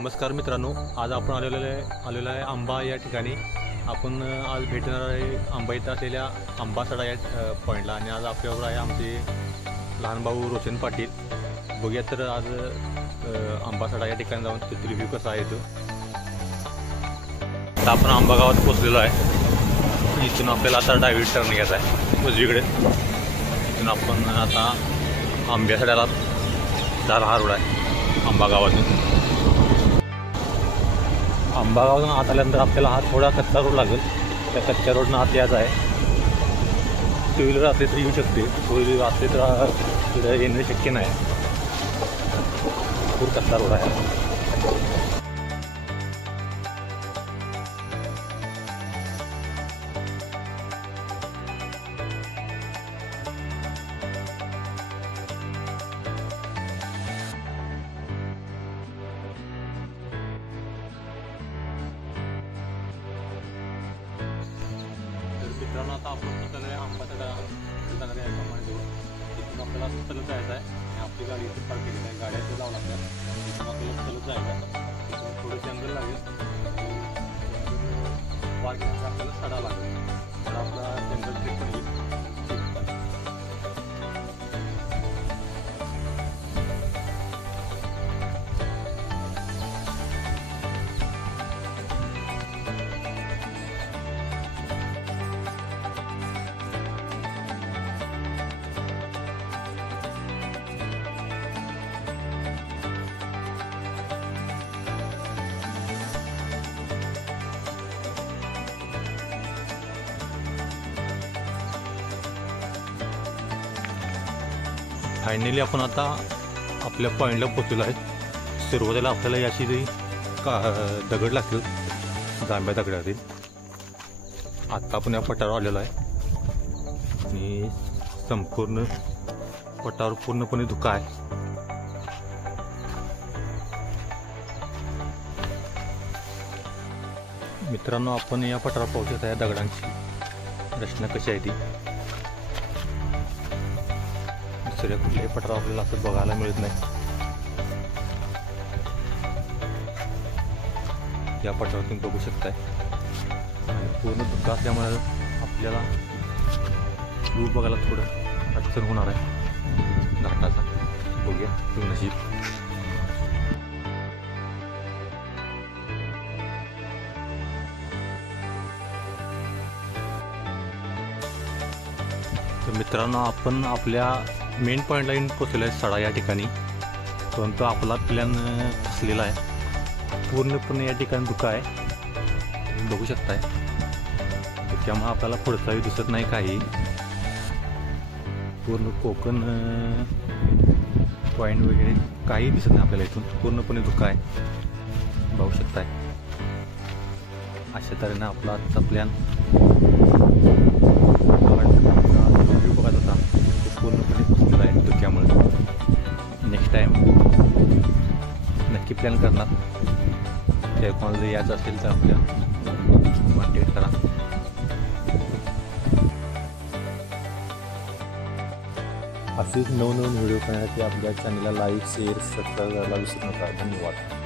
नमस्कार मित्रांनो, आज आपण आलेलो आहे आंबा या ठिकाणी. आपण आज भेटणार आहे आंबा इथं असलेल्या आंबासडा या पॉईंटला. आणि आज आपल्याबरोबर आहे आमचे लहान भाऊ रोशन पाटील. बघूया तर आज आंबासडा या ठिकाणी जाऊन तिथं रिव्ह्यू कसा आहे तो. आता आपण आंबा गावात पोचलेलो आहे. इथून आपल्याला आता डायव्हर्ट टर्न घ्यायचा आहे उजवीकडे. इथून आपण आता आंब्यासड्याला जाणार हा रोड आहे आंबा गावातून. आंबा गावातून आत आल्यानंतर आपल्याला हा थोडा कच्चा रोड लागेल. त्या कच्च्या रोडनं आत यायचा आहे. टू व्हीलर असले तर येऊ शकते, फोर व्हीलर असले तर पुढे येणं शक्य नाही. खूप कच्चा रोड आहे. मित्रांनो, आता आपण निघालो आंबासडा जाणाऱ्या एका मार्गावर. तिथून आपल्याला चलत जायचं आहे. आणि आपली गाडी इथे पार्क केलेली आहे. गाड्या इथे लावून लागतात. तिथून आपल्याला चलत जायचं आहे. तिथून थोडं जंगल लागेल. पार्किंग आपल्याला सडा लागेल. तर आपला जंगल ट्रिप पण येईल. फायनली आपण आता आपल्या पॉईंटला पोचलेलो आहे. सुरुवातीला आपल्याला याची दगड लागतील, जांभ्या दगडातील. आत्ता आपण या पठारावर आलेलो आहे. आणि संपूर्ण पठारावर पूर्णपणे धुका आहे. मित्रांनो, आपण या पठारावर पोहोचत आहे. दगडांची रचना कशी आहे ती दुसऱ्या कुठल्याही पठारावर आपल्याला असं बघायला मिळत नाही. या पठारावर तुम्ही बघू शकताय. आणि पूर्ण धुका असल्यामुळे आपल्याला व्ह्यू बघायला थोडं अडचण होणार आहे घाटाचा. बघूया तुम्ही नशीब. तर मित्रांनो, आपण आपल्या मेन पॉईंटला येऊन पोचलेला आहे सडा या ठिकाणी. परंतु आपला प्लॅन फसलेला आहे. पूर्णपणे या ठिकाणी धुका आहे, तुम्ही बघू शकताय. त्यामुळे आपल्याला पुढचाही दिसत नाही काही. पूर्ण कोकण पॉईंट वगैरे काही दिसत नाही आपल्याला. इथून पूर्णपणे धुका आहे, बघू शकताय. अशा तऱ्हेने आपला आजचा प्लॅन रिव्ह्यू बघत होता पूर्णपणे फसलेला आहे धुक्यामुळे. नेक्स्ट टाईम नक्की प्लॅन करणार. त्या कोणाला यायचं असेल तर आपल्या कॉन्टॅक्ट करा. असेच नवनवीन व्हिडिओ पाहण्यासाठी आपल्या चॅनलला लाईक, शेअर, सबस्क्राईब करायला विसरू नका. धन्यवाद.